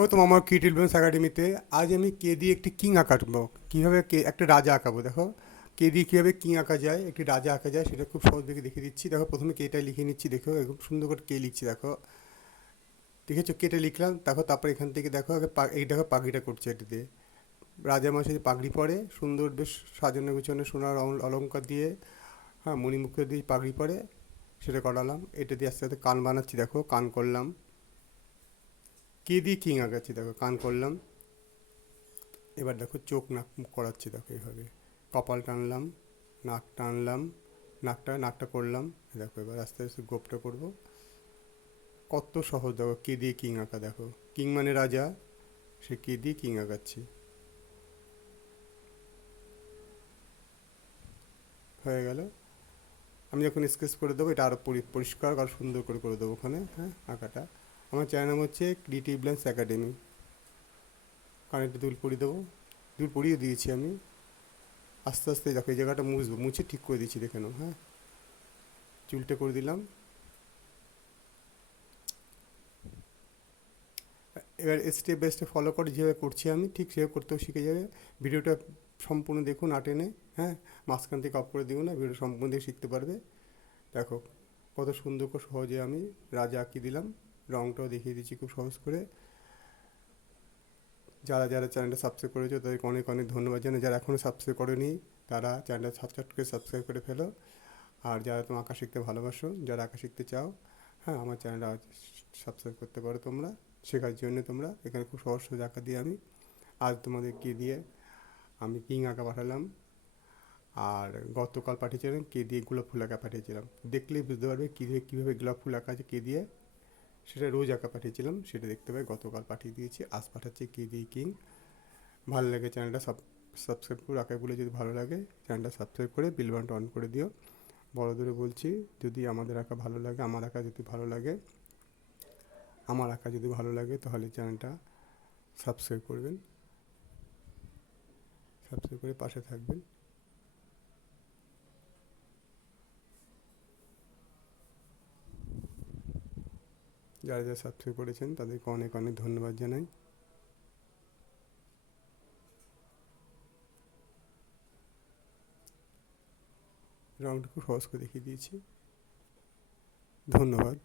স্বাগতম আমার creative brains একাডেমিতে। আজ আমি কে দিয়ে একটি কিং আঁকাবো, কীভাবে কে একটা রাজা আঁকাবো। দেখো কে দিয়ে কীভাবে কিং আঁকা যায়, একটি রাজা আঁকা যায়, সেটা খুব সহজ দেখে দেখিয়ে দিচ্ছি। দেখো প্রথমে কেটা লিখে নিচ্ছি, দেখো একদম সুন্দর করে কে লিখছি। দেখো দেখেছো কেটে লিখলাম। দেখো তারপর এখান থেকে দেখো আগে এই দেখো পাগড়িটা করছে এটা দিয়ে। রাজা মাসে যে পাগড়ি পরে সুন্দর বেশ সাজানো গুছানো সোনার অলঙ্কার দিয়ে, হ্যাঁ মণিমুক্তা দিয়ে পাগড়ি পরে, সেটা করালাম। এটা দিয়ে আস্তে আস্তে কান বানাচ্ছি, দেখো কান করলাম। কে দিয়ে কিং আঁকাচ্ছি, দেখো কান করলাম। এবার দেখো চোখ নাক মুখ করাচ্ছি, দেখো এইভাবে কপাল টানলাম, নাক টানলাম, নাকটা করলাম। দেখো এবার আস্তে আস্তে গোপটা করবো। কত সহজ দেখো কে দিয়ে কিং আঁকা। দেখো কিং মানে রাজা, সে কে দিয়ে কিং আঁকাচ্ছি। হয়ে গেল। আমি যখন স্কেচ করে দেবো এটা আরও পরিষ্কার আর সুন্দর করে করে দেবো ওখানে, হ্যাঁ আঁকাটা। আমার চ্যানেল নাম হচ্ছে ক্রিয়েটিভ ব্রেন্স একাডেমি। কানেরটা দুল পরিয়ে দেবো, দুল পরিয়ে দিয়েছি আমি। আস্তে আস্তে দেখো এই জায়গাটা মুছবো, মুছে ঠিক করে দিচ্ছি, দেখে নাও। হ্যাঁ চুলটা করে দিলাম। এবার স্টেপ বাই স্টেপ ফলো করে যেভাবে করছি আমি, ঠিক সেভাবে করতেও শিখে যাবে। ভিডিওটা সম্পূর্ণ দেখুন, না টেনে। হ্যাঁ মাঝখান থেকে অফ করে দিও না, ভিডিও সম্পূর্ণ দেখে শিখতে পারবে। দেখো কত সুন্দর করে সহজে আমি রাজা আঁকিয়ে দিলাম। রঙটাও দেখিয়ে দিচ্ছি খুব সহজ করে। যারা যারা চ্যানেলটা সাবস্ক্রাইব করেছো তাদেরকে অনেক অনেক ধন্যবাদ জানাই। যারা এখনও সাবস্ক্রাইব করেনি তারা চ্যানেলটা সাবস্ক্রাইব করে সাবস্ক্রাইব করে ফেলো। আর যারা তোমার আঁকা শিখতে ভালোবাসো, যারা আঁকা শিখতে চাও, হ্যাঁ আমার চ্যানেলটা সাবস্ক্রাইব করতে পারো তোমরা। শেখার জন্য তোমরা এখানে খুব সহজ সহজ আঁকা দিয়ে আমি আজ তোমাদেরকে দিয়ে আমি কিং আঁকা পাঠালাম। আর গতকাল পাঠিয়েছিলাম কে দিয়ে গোলাপ ফুল আঁকা পাঠিয়েছিলাম। দেখলেই বুঝতে পারবে কীভাবে গোলাপ ফুল আঁকা আছে কে দিয়ে। সেটা রোজ আঁকা পাঠিয়েছিলাম, সেটা দেখতে পাই গতকাল পাঠিয়ে দিয়েছি। আজ পাঠাচ্ছি কে দিয়ে কিং। ভালো লাগে চ্যানেলটা সাবস্ক্রাইব করে আঁকাগুলো যদি ভালো লাগে চ্যানেলটা সাবস্ক্রাইব করে বেল বাটনটা অন করে দিও। বড় ধরে বলছি, যদি আমাদের আঁকা ভালো লাগে, আমার আঁকা যদি ভালো লাগে, আমার আঁকা যদি ভালো লাগে তাহলে চ্যানেলটা সাবস্ক্রাইব করবেন, সাবস্ক্রাইব করে পাশে থাকবেন। যারা যারা সাবস্ক্রাইব করেছেন তাদেরকে অনেক অনেক ধন্যবাদ জানাই। রঙটা খুব সহজ করে দেখিয়ে দিয়েছি। ধন্যবাদ।